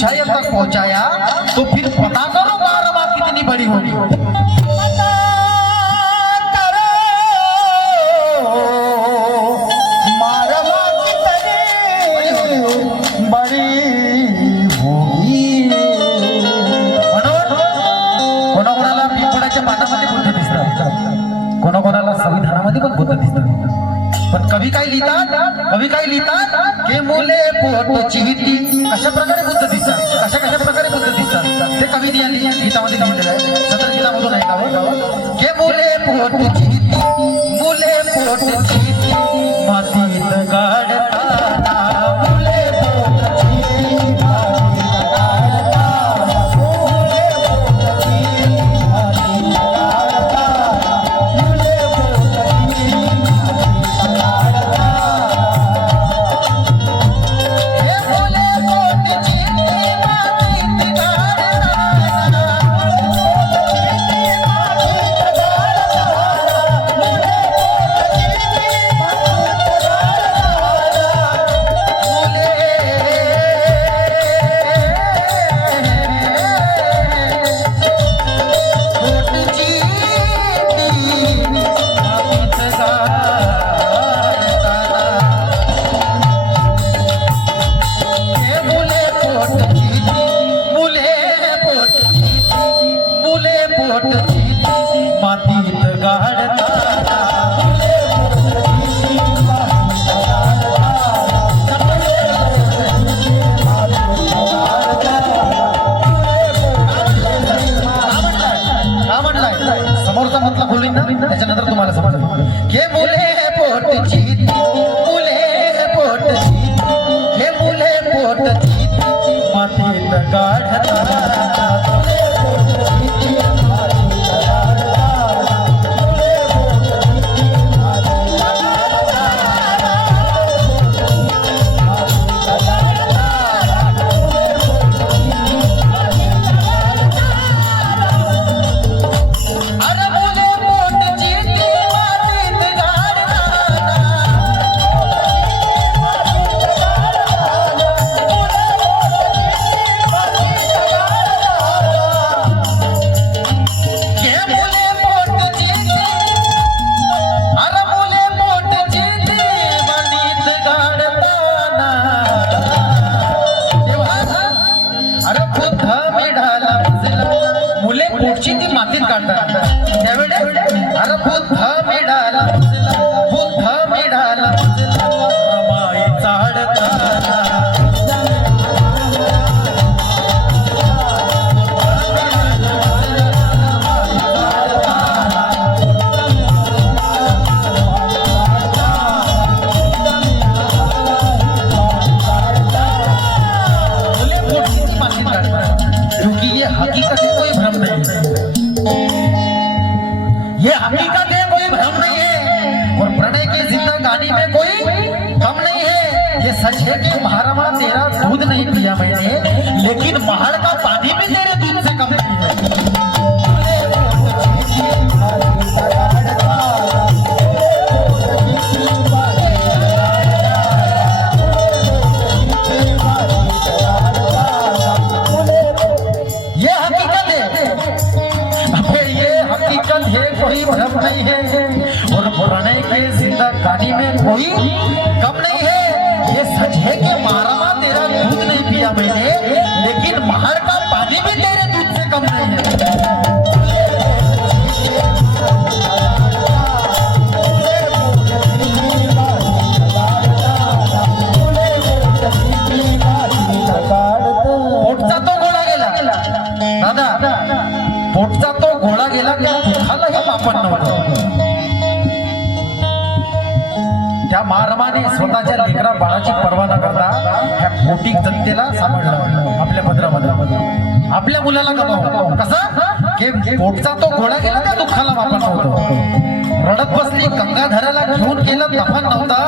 ऊंचाई तक पहुंचाया तो फिर पता करो मारमा कितनी बड़ी होगी। कोणाकोणाला पिंपळाच्या पानामध्ये बुद्ध दिसतात, कोणाकोणाला संविधानामध्ये पण बुद्ध दिसतात. पण कवी काय लिहितात के मुले पोटची भीती. अशा प्रकारे बुद्ध दिसतात, कशा प्रकारे बुद्ध दिसतात ते कवी गीतामध्ये लिहिलेलं आहे. सदर गीतामधून ऐकावं. के मुले पोटची भीती, मुले पोटची भीती, मातीत गाडताना मुले त्याच्यानंतर तुम्हाला समजेल. के मुले पोटची, मुले पोटची, हे मुले पोटची मातीत गाढता. मुले पोटची ती मातीत काढतात त्यावेळेस अरे बुद्ध मिळाला, बुद्ध मिळाला रमाई चाडताना. मुले पोटची ती मातीत काढतात क्योंकि ये हकीकत कोई भ्रम नहीं है, ये हकीकत है, कोई भ्रम नहीं है. और प्रणय की जिंदगानी में कोई कम नहीं है. ये सच है कि महारमा तेरा दूध नहीं पिया मैंने, लेकिन महल का पानी भी तेरे दूध से कम नहीं है. कोई भ्रम नहीं है और प्रणय के जिंदगानी में कोई कम नहीं है. ये सच है कि मारमा तेरा दूध नहीं पिया मैंने, लेकिन महल का पानी भी तेरे दूध से कम नहीं है. पोटचा तो गोळा गेला दादा, पोटचा तो गोळा गेला त्या दुःखालाही मापन नव्हतं. त्या मारमाने स्वतःच्या लेकरा बाळाची पर्वा न करता ह्या कोटी जनतेला सांभाळलं, आपल्या पदरामध्ये आपल्या मुलाला गमावलं. कसं की पोटचा तो गोळा गेला त्या दुःखाला मापन नव्हतं. रडत बसली गंगाधराला घेऊन केलं दफन नव्हतं.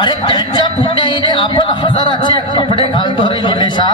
अरे त्यांच्या पुण्याईने आपण हजाराचे कपडे घालतो रे निलेशा.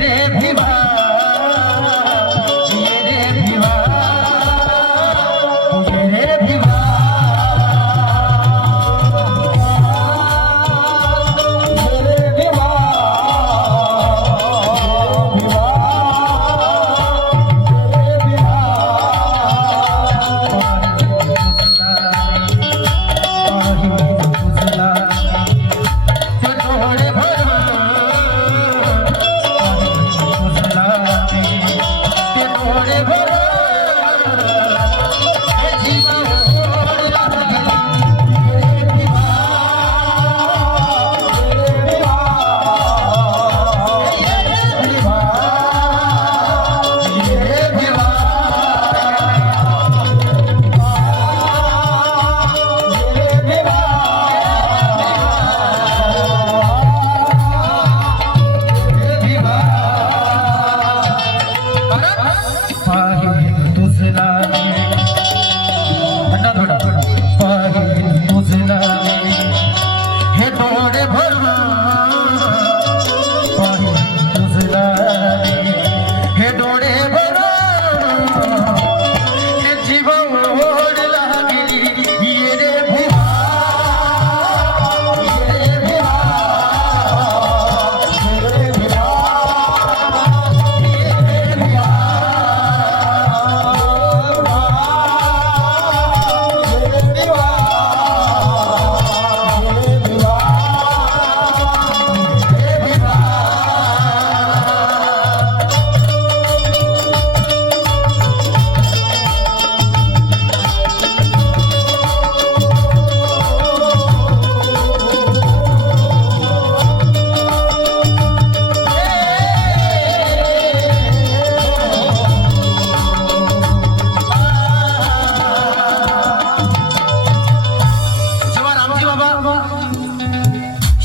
रे भिवा जिये रे भिवा तुझे रे भिवा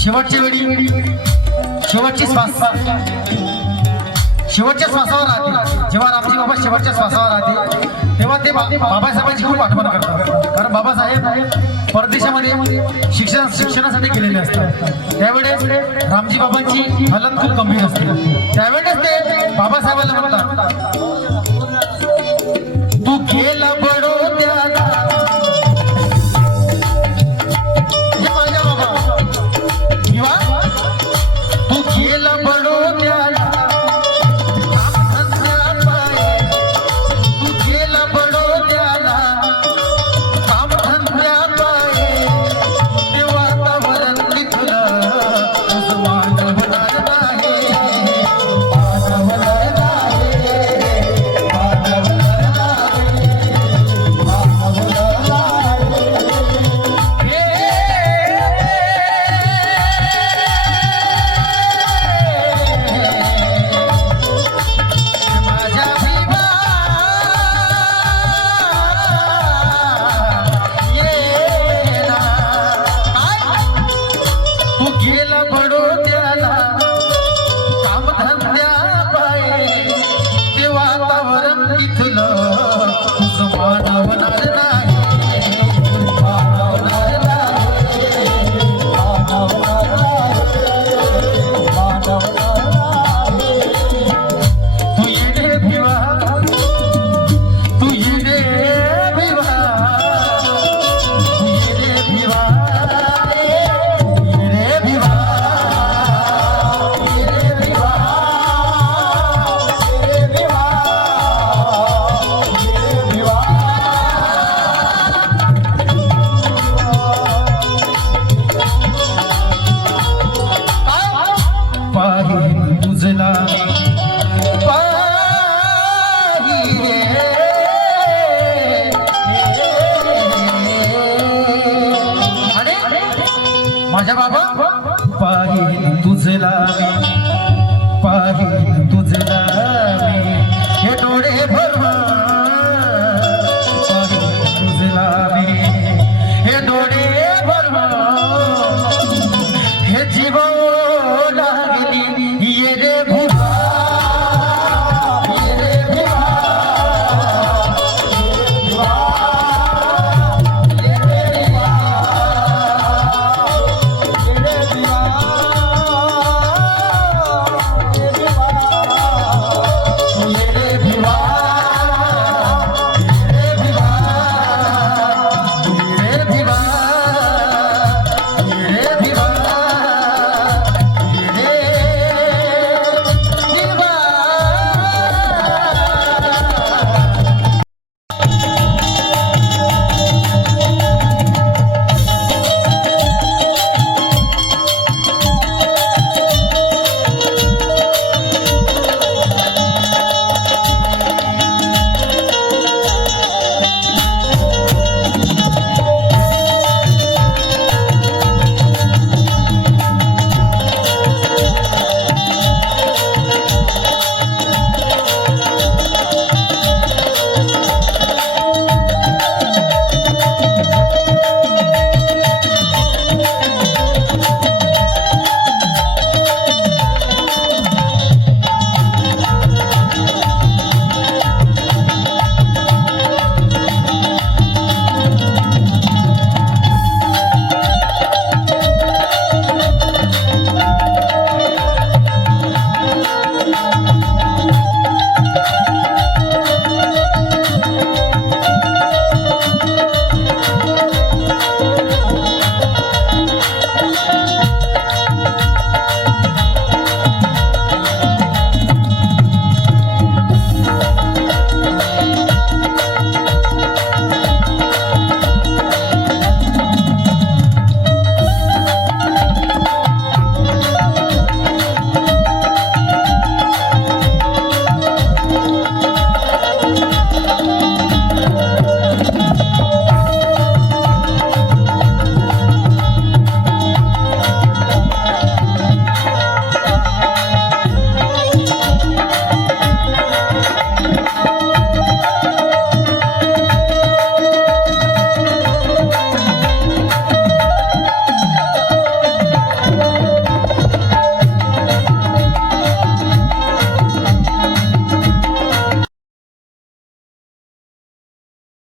शेवटच्या वेळी शेवटची शेवटच्या श्वासावर राहते. जेव्हा रामजी बाबा शेवटच्या श्वासावर राहते तेव्हा ते बाबासाहेबांची खूप आठवण करतात. कारण बाबासाहेब परदेशामध्ये शिक्षणासाठी गेलेले असतात. त्यावेळेस रामजी बाबांची हालत खूप गंभीर असते. त्यावेळेस ते बाबासाहेबांना म्हणतात